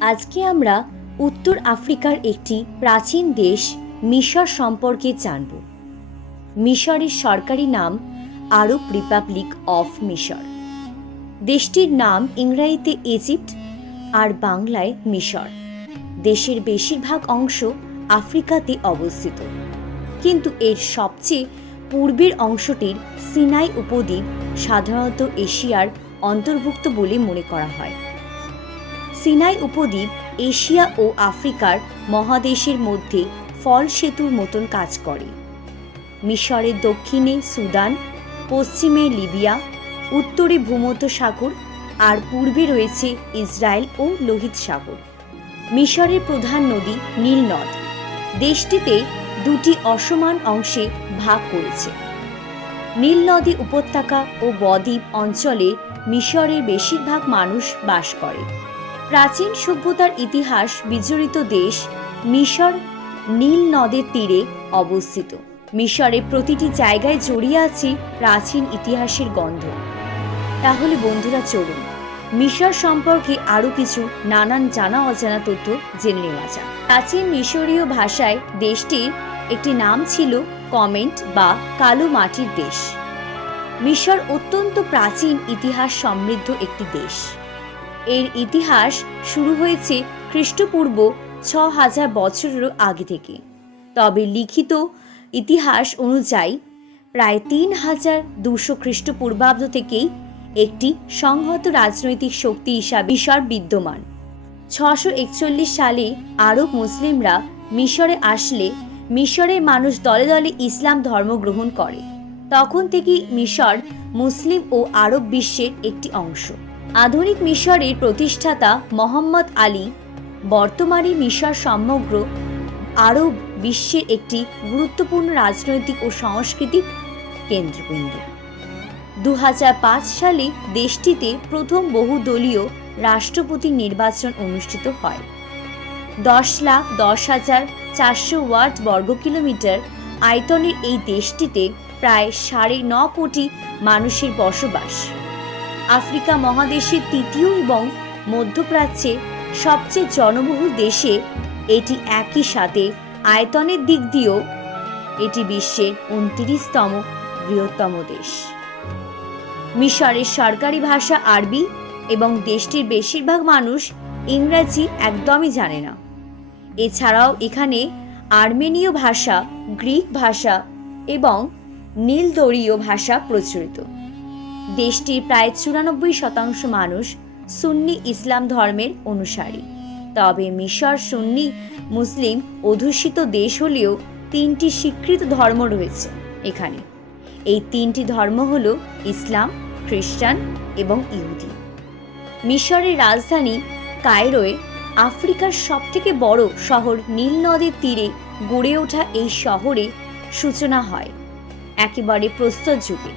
আজকে আমরা উত্তর আফ্রিকার একটি প্রাচীন দেশ মিশর সম্পর্কে জানব। মিশরের সরকারি নাম আরব রিপাবলিক অফ মিশর। দেশটির নাম ইংরেজিতে ইজিপ্ট আর বাংলায় মিশর। দেশের বেশিরভাগ অংশ আফ্রিকাতে অবস্থিত। কিন্তু এর সবচেয়ে পূর্বের অংশটির সিনাই উপদ্বীপ সাধারণত এশিয়ার অন্তর্ভুক্ত বলে মনে করা হয়। সিনাই উপদ্বীপ এশিয়া ও আফ্রিকার মহাদেশের মধ্যে ফল সেতুর মতন কাজ করে। মিশরের দক্ষিণে সুদান, পশ্চিমে লিবিয়া, উত্তরে ভূমধ্য সাগর আর পূর্বে রয়েছে ইসরায়েল ও লোহিত সাগর। মিশরের প্রধান নদী নীল নদ দেশটিতে দুটি অসমান অংশে ভাগ করেছে। নীল নদী উপত্যকা ও বদ্বীপ অঞ্চলে মিশরের বেশিরভাগ মানুষ বাস করে। প্রাচীন সভ্যতার ইতিহাস বিজড়িত দেশ মিশর নীল নদের তীরে অবস্থিত। মিশরের প্রতিটি জায়গায় জড়িয়ে আছে প্রাচীন ইতিহাসের গন্ধ। তাহলে বন্ধুরা, চলুন। মিশর সম্পর্কে আরও কিছু নানান জানা অজানা তথ্য জেনে নেওয়া যাক। প্রাচীন মিশরীয় ভাষায় দেশটির একটি নাম ছিল কমেন্ট বা কালো মাটির দেশ। মিশর অত্যন্ত প্রাচীন ইতিহাস সমৃদ্ধ একটি দেশ। এর ইতিহাস শুরু হয়েছে খ্রিস্টপূর্ব ছ হাজার বছরেরও আগে থেকে। তবে লিখিত ইতিহাস অনুযায়ী প্রায় তিন হাজার দুশো খ্রিস্টপূর্বাব্দ থেকেই একটি সংহত রাজনৈতিক শক্তি হিসাবে মিশর বিদ্যমান। ছশো একচল্লিশ সালে আরব মুসলিমরা মিশরে আসলে মিশরের মানুষ দলে দলে ইসলাম ধর্ম গ্রহণ করে। তখন থেকেই মিশর মুসলিম ও আরব বিশ্বের একটি অংশ। আধুনিক মিশরের প্রতিষ্ঠাতা মোহাম্মদ আলী বর্তমানে মিশর সমগ্র আরব বিশ্বের একটি গুরুত্বপূর্ণ রাজনৈতিক ও সাংস্কৃতিক কেন্দ্রবিন্দু। দু হাজার পাঁচ সালে দেশটিতে প্রথম বহুদলীয় রাষ্ট্রপতি নির্বাচন অনুষ্ঠিত হয়। দশ লাখ দশ হাজার চারশো ওয়াট বর্গ কিলোমিটার। আয়তনের এই দেশটিতে প্রায় সাড়ে ন কোটি মানুষের বসবাস। আফ্রিকা মহাদেশের তৃতীয় এবং মধ্যপ্রাচ্যে সবচেয়ে জনবহুল দেশে এটি একই সাথে আয়তনের দিক দিয়েও এটি বিশ্বের উনত্রিশতম বৃহত্তম দেশ। মিশরের সরকারি ভাষা আরবি এবং দেশটির বেশিরভাগ মানুষ ইংরাজি একদমই জানে না। এছাড়াও এখানে আর্মেনীয় ভাষা, গ্রিক ভাষা এবং নীলদরীয় ভাষা প্রচলিত। দেশটির প্রায় চুরানব্বই শতাংশ মানুষ সুন্নি ইসলাম ধর্মের অনুসারী। তবে মিশর সুন্নি মুসলিম অধ্যুষিত দেশ হলেও তিনটি স্বীকৃত ধর্ম রয়েছে এখানে। এই তিনটি ধর্ম হল ইসলাম, খ্রিস্টান এবং ইহুদি। মিশরের রাজধানী কায়রোয় আফ্রিকার সবথেকে বড় শহর নীল নদের তীরে গড়ে ওঠা এই শহরে সূচনা হয়, একেবারে প্রস্তর যুগে।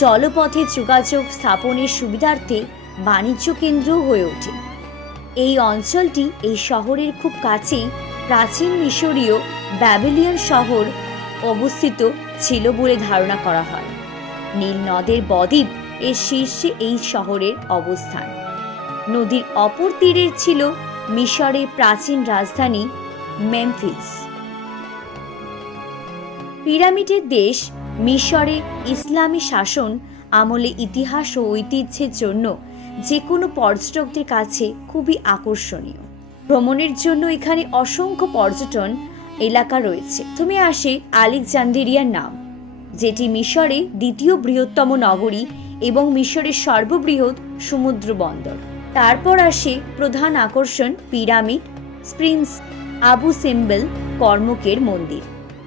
জলপথে যোগাযোগ স্থাপনের সুবিধার্থে বাণিজ্য কেন্দ্রও হয়ে ওঠে। এই অঞ্চলটি এই শহরের খুব কাছেই প্রাচীন মিশরীয় ব্যাবিলিয়ন শহর অবস্থিত ছিল বলে ধারণা করা হয়। নীল নদের বদ্বীপ এর শীর্ষে এই শহরের অবস্থান। নদীর অপর তীরের ছিল মিশরের প্রাচীন রাজধানী মেমফিস। পিরামিডের দেশ মিশরে ইসলামী শাসন, আমলে ইতিহাস ও ঐতিহ্যের জন্য যে কোনো পর্যটকদের কাছে খুবই আকর্ষণীয়। ভ্রমণের জন্য এখানে অসংখ্য পর্যটন এলাকা রয়েছে। তুমি আসে আলেকজান্ডেরিয়ার নাম, যেটি মিশরে দ্বিতীয় বৃহত্তম নগরী এবং মিশরের সর্ববৃহৎ সমুদ্র বন্দর। তারপর আসে প্রধান আকর্ষণ, পিরামিড, স্প্রিংস, আবু সিম্বল, কর্মকের মন্দির,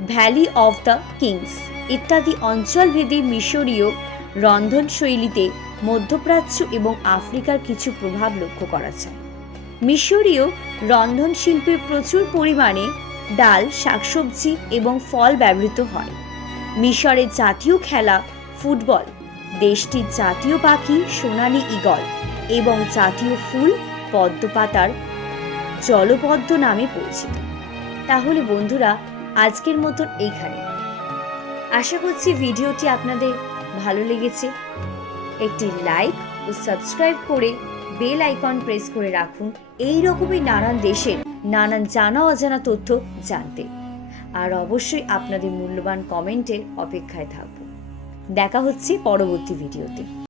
ভ্যালি অফ দ্য কিংস ইত্যাদি অঞ্চলভেদে মিশরীয় রন্ধনশৈলীতে মধ্যপ্রাচ্য এবং আফ্রিকার কিছু প্রভাব লক্ষ্য করা যায়। মিশরীয় রন্ধন শিল্পে প্রচুর পরিমাণে ডাল, শাকসবজি এবং ফল ব্যবহৃত হয়। মিশরের জাতীয় খেলা ফুটবল, দেশটির জাতীয় পাখি সোনালী ঈগল। এবং জাতীয় ফুল পদ্মপাতার জলপদ্ম নামে পরিচিত। তাহলে বন্ধুরা, আজকের মতন এইখানে। আশা করছি ভিডিওটি আপনাদের ভালো লেগেছে। একটি লাইক ও সাবস্ক্রাইব করে বেল আইকন প্রেস করে রাখুন। এই রকমই নানান দেশের নানান জানা অজানা তথ্য জানতে। আর অবশ্যই আপনাদের মূল্যবান কমেন্টের অপেক্ষায় থাকব দেখা হচ্ছে পরবর্তী ভিডিওতে।